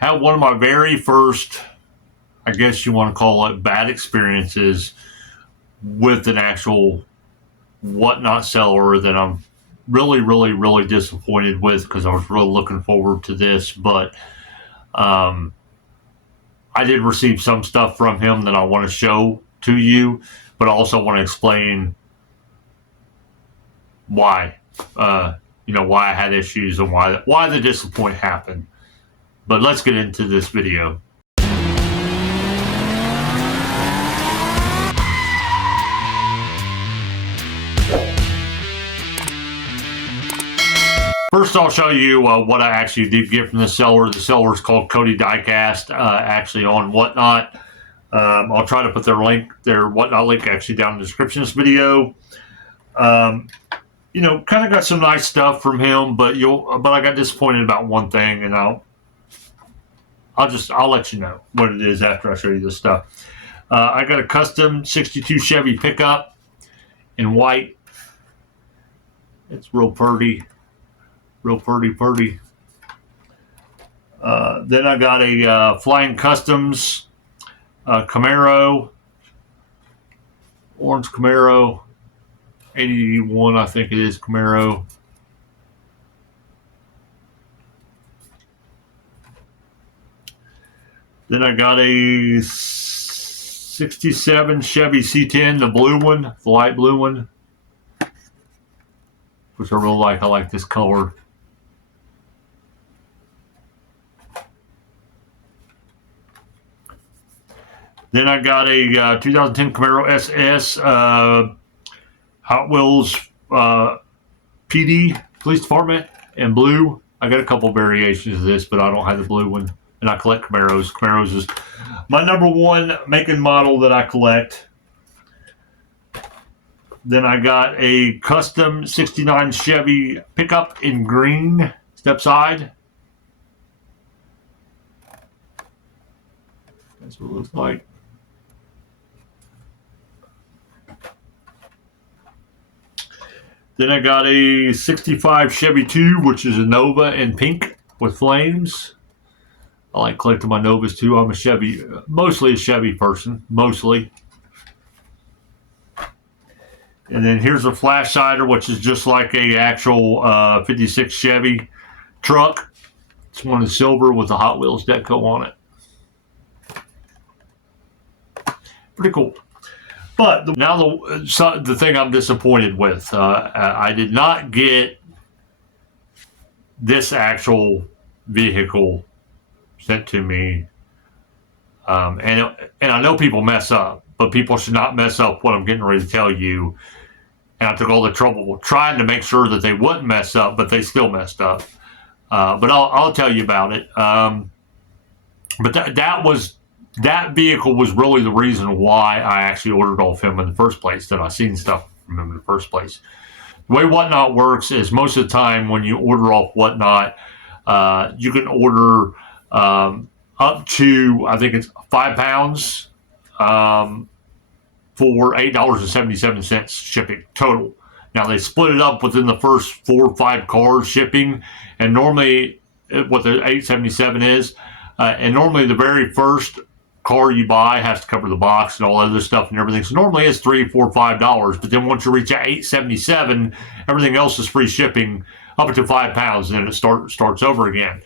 had one of my very first, I guess you want to call it, bad experiences with an actual whatnot seller that I'm really disappointed with, because I was really looking forward to this. But I did receive some stuff from him that I want to show to you, but I also want to explain why, why I had issues and why the disappointment happened. But let's get into this video. First, I'll show you what I actually did get from the seller. The seller is called Cody DIECAST, actually on Whatnot. I'll try to put their Whatnot link actually down in the description of this video. Kind of got some nice stuff from him, but I got disappointed about one thing, and I'll let you know what it is after I show you this stuff. I got a custom 62 Chevy pickup in white. It's real pretty. Then I got a Flying Customs Camaro, orange Camaro, 81, I think it is, Camaro. Then I got a 67 Chevy C10, the blue one, the light blue one, which I really like. I like this color. Then I got a 2010 Camaro SS Hot Wheels PD, Police Department, in blue. I got a couple variations of this, but I don't have the blue one. And I collect Camaros. Camaros is my number one make and model that I collect. Then I got a custom 69 Chevy pickup in green, step side. That's what it looks like. Then I got a 65 Chevy 2, which is a Nova in pink with flames. I like collecting my Novas too. I'm mostly a Chevy person, mostly. And then here's a flash cider, which is just like a actual 56 Chevy truck. It's one in silver with the Hot Wheels deco on it. Pretty cool. But the thing I'm disappointed with, I did not get this vehicle sent to me. And I know people mess up, but people should not mess up what I'm getting ready to tell you. And I took all the trouble trying to make sure that they wouldn't mess up, but they still messed up. But I'll tell you about it. But that vehicle was really the reason why I actually ordered off him in the first place, that I seen stuff from him in the first place. The way Whatnot works is most of the time when you order off Whatnot, you can order up to, I think it's 5 pounds for $8.77 shipping total. Now they split it up within the first 4 or 5 cars shipping, and normally what the $8.77 is, and normally the very first car you buy has to cover the box and all other stuff and everything. So normally it's $3, $4, $5, but then once you reach that $8.77, everything else is free shipping up to 5 pounds, and then it starts over again.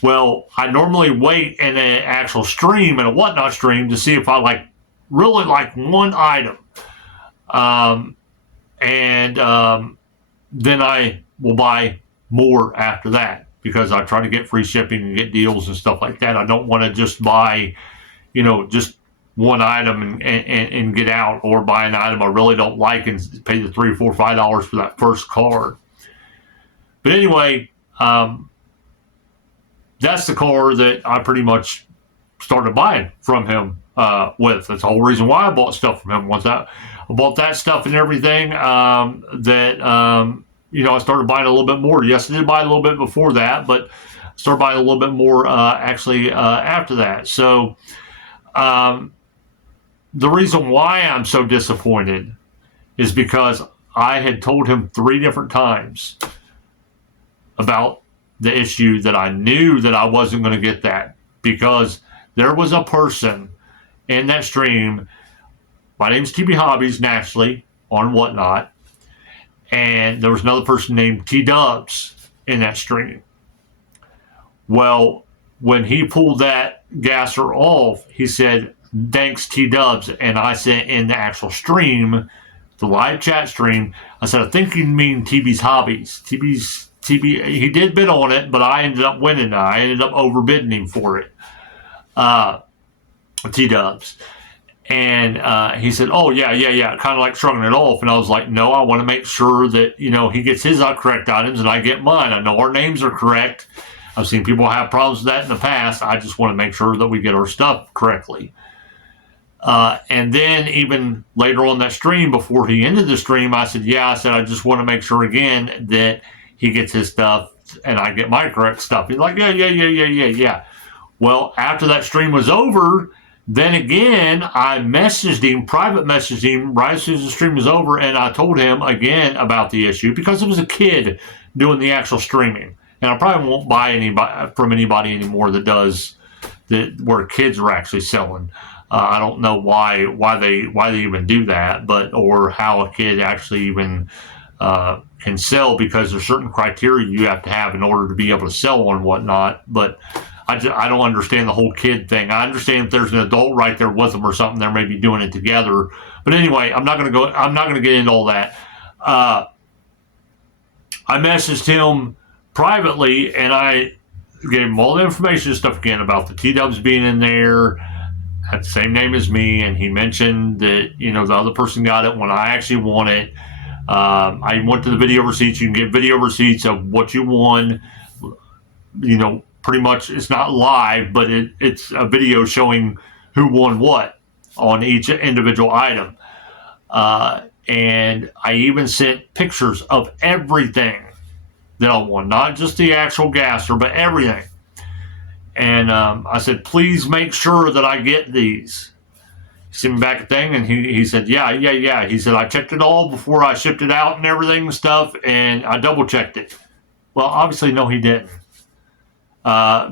Well, I normally wait in an actual stream, in a Whatnot stream, to see if I really like one item, and then I will buy more after that, because I try to get free shipping and get deals and stuff like that. I don't want to just buy, just one item and get out, or buy an item I really don't like and pay the $3, $4, $5 for that first car. But anyway, that's the car that I pretty much started buying from him with. That's the whole reason why I bought stuff from him. I bought that stuff and everything I started buying a little bit more. Yes, I did buy a little bit before that, but started buying a little bit more after that. So the reason why I'm so disappointed is because I had told him 3 different times about the issue that I knew that I wasn't going to get that because there was a person in that stream. My name's Teebees Hobbies nationally on Whatnot, and there was another person named T-Dubs in that stream. Well, when he pulled that gasser off, he said, "Thanks, T-Dubs," and I said in the actual stream, the live chat stream, I said, "I think you mean Teebees Hobbies." He did bid on it, but I ended up winning. I ended up overbidding him for it. T-Dubs. And he said, "Oh, yeah, kind of like shrugging it off." And I was like, "No, I want to make sure that, he gets his correct items and I get mine. I know our names are correct. I've seen people have problems with that in the past. I just want to make sure that we get our stuff correctly." And then even later on that stream, before he ended the stream, I said, I just want to make sure again that he gets his stuff and I get my correct stuff. He's like, yeah. Well, after that stream was over, then again, I private messaged him right as soon as the stream was over, and I told him again about the issue because it was a kid doing the actual streaming. And I probably won't buy from anybody anymore that does that where kids are actually selling. I don't know why they even do that, or how a kid actually even can sell, because there's certain criteria you have to have in order to be able to sell on Whatnot. But I don't understand the whole kid thing. I understand if there's an adult right there with them or something, they're maybe doing it together. But anyway, I'm not going to get into all that. I messaged him privately, and I gave him all the information and stuff again about the T-Dubs being in there, had the same name as me, and he mentioned that, the other person got it when I actually won it. I went to the video receipts. You can get video receipts of what you won. Pretty much it's not live, but it's a video showing who won what on each individual item. And I even sent pictures of everything that I won, not just the actual gasser, but everything. And I said, "Please make sure that I get these." He sent me back a thing, and he said, yeah. He said, "I checked it all before I shipped it out and everything and stuff, and I double checked it." Well, obviously, no, he didn't.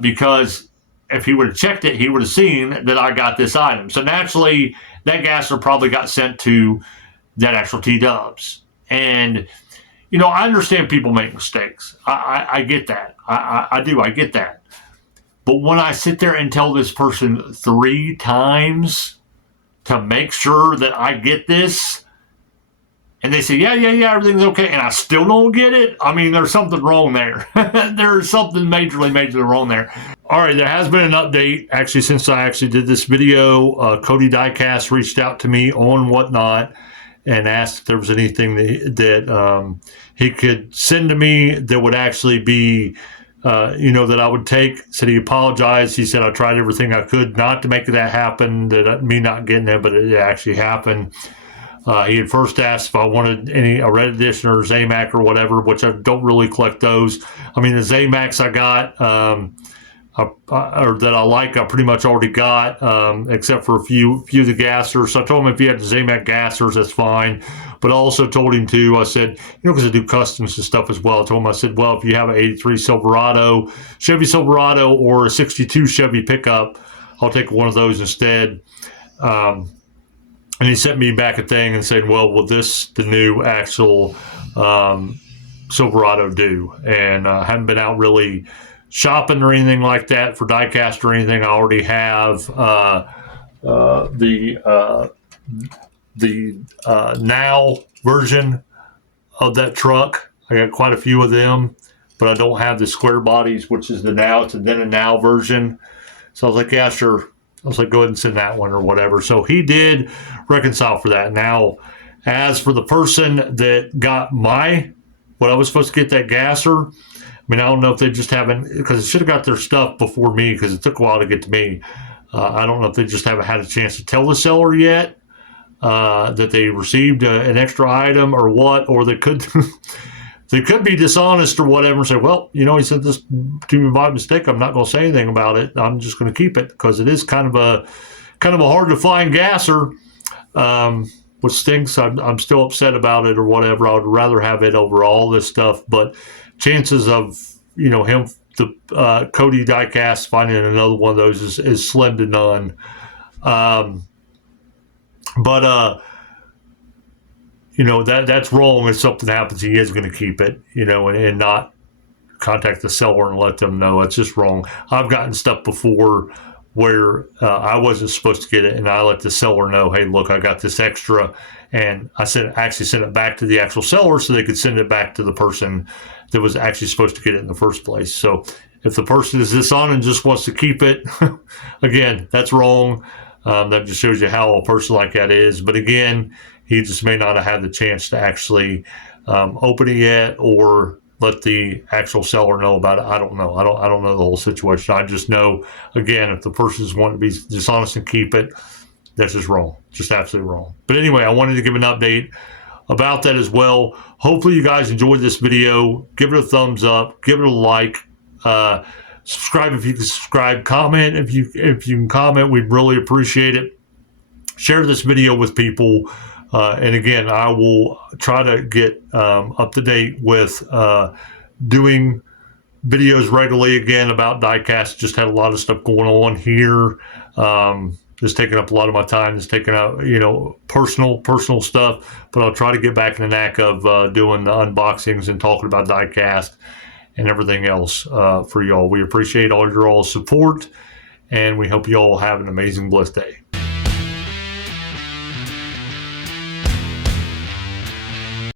Because if he would have checked it, he would have seen that I got this item. So naturally, that gasser probably got sent to that actual T-Dubs. And, I understand people make mistakes. I get that. I do. I get that. But when I sit there and tell this person 3 times to make sure that I get this, and they say, yeah, everything's okay, and I still don't get it, I mean, there's something wrong there. There's something majorly wrong there. All right, there has been an update. Actually, since I actually did this video, Cody DIECAST reached out to me on Whatnot and asked if there was anything that he could send to me that would actually be that I would take. Said he apologized. He said, "I tried everything I could not to make that happen, that me not getting it, but it actually happened." He had first asked if I wanted a Red Edition or Zamac or whatever, which I don't really collect those. I mean, the Zamacs I got, or that I like, I pretty much already got, except for a few of the gassers. So I told him if he had the Zamac gassers, that's fine. But I also told him I said, because I do customs and stuff as well. I told him, I said, well, if you have an 83 Chevy Silverado or a 62 Chevy pickup, I'll take one of those instead. And he sent me back a thing and said, well, will the new actual Silverado do? And I haven't been out really shopping or anything like that for diecast or anything. I already have the now version of that truck. I got quite a few of them, but I don't have the square bodies, which is the now. It's a then and now version. So I was like, yeah, sure. I was like, go ahead and send that one or whatever. So he did reconcile for that. Now, as for the person that got what I was supposed to get, that gasser, I mean, I don't know if they just haven't, because it should have got their stuff before me, because it took a while to get to me. I don't know if they just haven't had a chance to tell the seller yet that they received an extra item or what, or they could they could be dishonest or whatever and say, well, he sent this to me by mistake. I'm not going to say anything about it. I'm just going to keep it, because it is kind of a hard to find gasser, which stinks. I'm still upset about it or whatever. I would rather have it over all this stuff, but chances of him the Cody diecast, finding another one of those is slim to none. But that's wrong. If something happens, he is going to keep it, and not contact the seller and let them know. It's just wrong. I've gotten stuff before where I wasn't supposed to get it, and I let the seller know, hey, look, I got this extra, and I actually sent it back to the actual seller so they could send it back to the person that was actually supposed to get it in the first place. So if the person is dishonest and just wants to keep it, again, that's wrong. That just shows you how a person like that is. But again, he just may not have had the chance to actually open it yet, or let the actual seller know about it. I don't know. I don't know the whole situation. I just know, again, if the person's wanting to be dishonest and keep it, that's just wrong. Just absolutely wrong. But anyway, I wanted to give an update about that as well. Hopefully you guys enjoyed this video. Give it a thumbs up. Give it a like. Subscribe if you can subscribe. Comment if you can comment. We'd really appreciate it. Share this video with people. And again, I will try to get up to date with doing videos regularly again about diecast. Just had a lot of stuff going on here. Just taking up a lot of my time. Just taking out, personal stuff. But I'll try to get back in the knack of doing the unboxings and talking about diecast and everything else for y'all. We appreciate all your all support, and we hope you all have an amazing, blessed day.